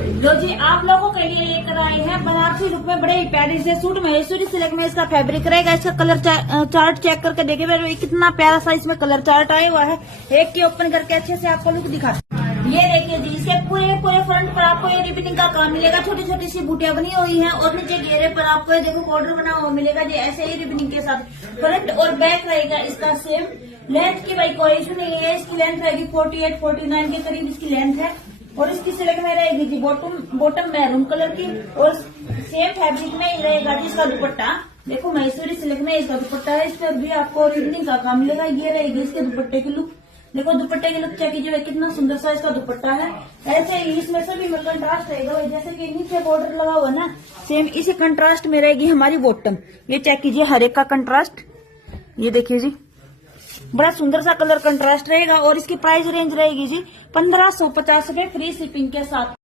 लो जी, आप लोगों के लिए लेकर आए हैं बनारसी लुक में बड़े ही प्यारे से सूट महेश्वरी सिल्क में इसका फैब्रिक रहेगा। इसका कलर चार्ट चेक करके देखिए मेरे, कितना प्यारा सा इसमें कलर चार्ट आया हुआ है। एक के ओपन करके अच्छे से आपको लुक दिखा। ये देखिए जी, इसके पूरे फ्रंट पर आपको ये रिबनिंग का काम मिलेगा। छोटी छोटी सी बूटियां बनी हुई हैं और नीचे घेरे पर आपको ये देखो बॉर्डर बना हुआ मिलेगा जी। ऐसे ही रिबनिंग के साथ फ्रंट और बैक रहेगा इसका सेम। लेंथ की भाई कोई इशू नहीं है। इसकी लेंथ रहेगी 48-49 के करीब इसकी लेंथ है। और इसकी सिल्क में रहेगी जी बॉटम मैरून कलर की और सेम फैब्रिक में ही रहेगा जी इसका दुपट्टा। देखो महेश्वरी सिल्क में इसका दुपट्टा है। इस पर भी आपको रिबनिंग का काम मिलेगा। ये रहेगी इसके दुपट्टे की लुक। देखो दुपट्टे की लुक चेक कीजिए, कितना सुंदर सा इसका दुपट्टा है। ऐसे ही इसमें सभी में कंट्रास्ट रहेगा। जैसे कि नीचे बॉर्डर लगा हुआ ना, सेम इसी कंट्रास्ट में रहेगी हमारी बॉटम। ये चेक कीजिए हर एक का कंट्रास्ट। ये देखिए जी, बड़ा सुंदर सा कलर कंट्रास्ट रहेगा। और इसकी प्राइस रेंज रहेगी जी 1550 रुपए फ्री शिपिंग के साथ।